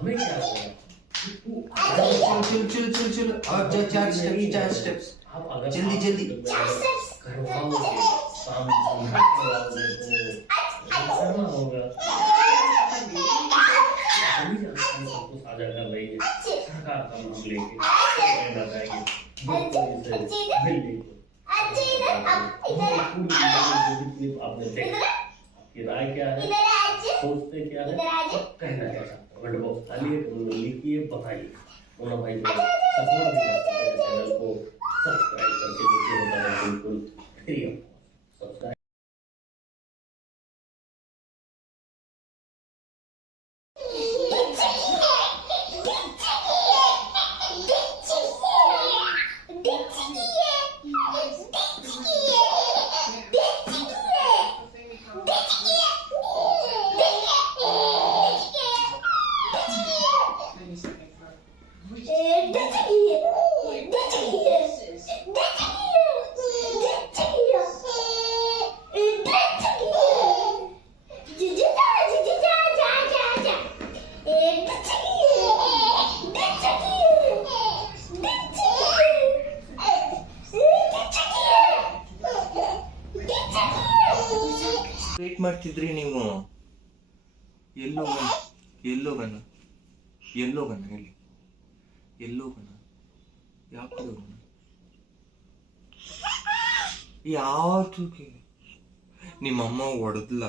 हमें क्या हो गया? चिल चिल चिल चिल और चार स्टेप्स आप अगर जल्दी जल्दी करवाओगे काम करवाओगे तो करना होगा। सभी जानकारी सबको साझा कर रही है सरकार का नाम लेके बताएंगे आपने देखा आपकी राय क्या है, सोचते क्या है, कहना क्या चाहते हैं कमेंट बॉक्स खाली है, लिखिए बताइए। मोना भाई को सपोर्ट भी कर सकते हैं, चैनल को सब्सक्राइब करके जो कि होता है बिल्कुल फ्री ऑफ सब्सक्राइब। ವೇಟ್ ಮಾಡ್ತಿದ್ರಿ ನೀವು. ಎಲ್ಲೋಗಣ ಎಲ್ಲೋಗಣ ಎಲ್ಲೋಗಣ ಹೇಳಿ, ಎಲ್ಲೋಗಣ ಯಾಕೆ ಹೋಗೋಣ? ಯಾವ್ದಕ್ಕೆ? ನಿಮ್ಮಮ್ಮ ಹೊಡೆದ್ಲ?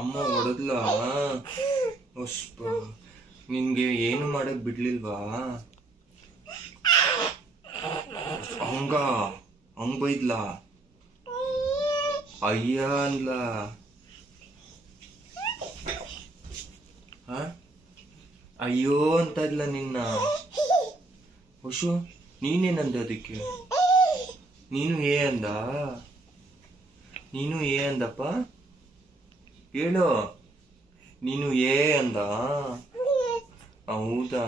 ಅಮ್ಮ ಹೊಡೆದ್ಲ? ಅಷ್ಟ ನಿನ್ಗೆ ಏನು ಮಾಡಕ್ ಬಿಡ್ಲಿಲ್ವಾ? ಹಂಗ ಬೈದ್ಲ? ಅಯ್ಯ ಅನ್ಲ? ಅಯ್ಯೋ ಅಂತ ಇದ್ಲ ನಿನ್ನ? ಹುಷು ನೀನೇನಂದ ಅದಕ್ಕೆ? ನೀನು ಅಂದ? ನೀನು ಅಂದಪ್ಪ? ಹೇಳು, ನೀನು ಅಂದ? ಹೌದಾ?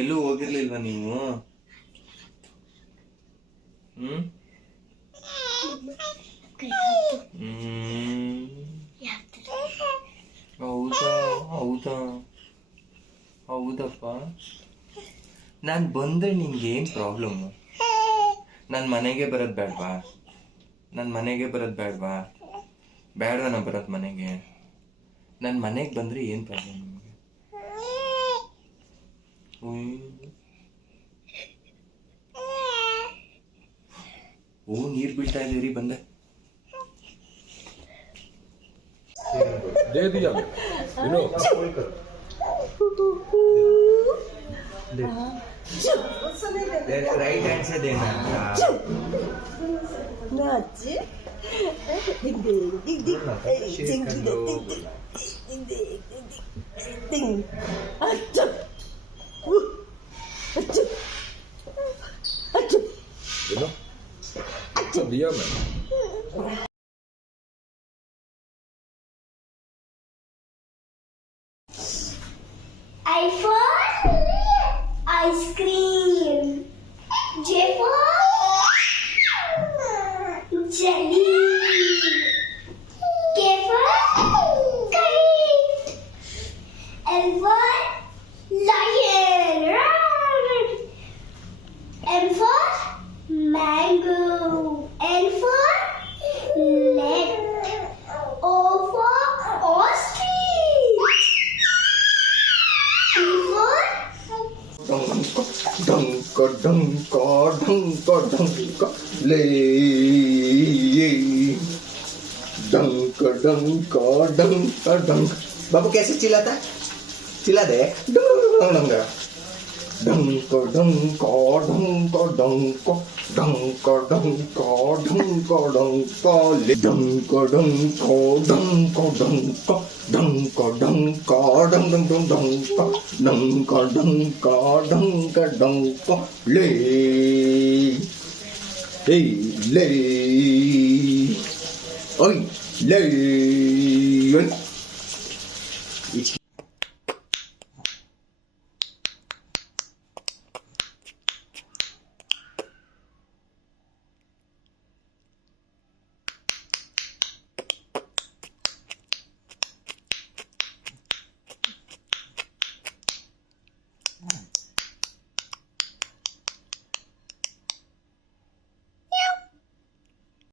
ಎಲ್ಲೂ ಹೋಗಿರ್ಲಿಲ್ವಾ ನೀವು? ಹೌದಾ ಹೌದಾ ಹೌದಪ್ಪ. ನಾನು ಬಂದ್ರೆ ನಿನ್ಗೆ ಏನ್ ಪ್ರಾಬ್ಲಮ್ಮು? ನನ್ನ ಮನೆಗೆ ಬರೋದು ಬೇಡವಾ? ನನ್ನ ಮನೆಗೆ ಬರೋದು ಬೇಡವಾ? ಬೇಡವಾ ನಾ ಬರೋದು ಮನೆಗೆ? ನನ್ನ ಮನೆಗೆ ಬಂದ್ರೆ ಏನ್ ಪ್ರಾಬ್ಲಮ್ ನಿಮಗೆ? ಓ ನೀರು ಬೀಳ್ತಾ ಇದೀರಿ, ಬಂದೆ. दे दिया विनो राइट हैंड से देना नाची डिंग डिंग डिंग डिंग डिंग अच्छा अच्छा अच्छा विनो अच्छा दिया मैं I for ice cream. J for jelly. K for kite. L for lion. M for mango. N for net. O for ostrich. डंक डंक डंक डंक ले डंक डंक डंक डंक। बाबू कैसे चिल्लाता? चिल्ला दे। डंक डंक डंक डंक डंक डंक डंक डंक डंक ले डंक डंक डंक डंक डंक डंक डंक डंक डंक डंक डंक ले ले ओय ले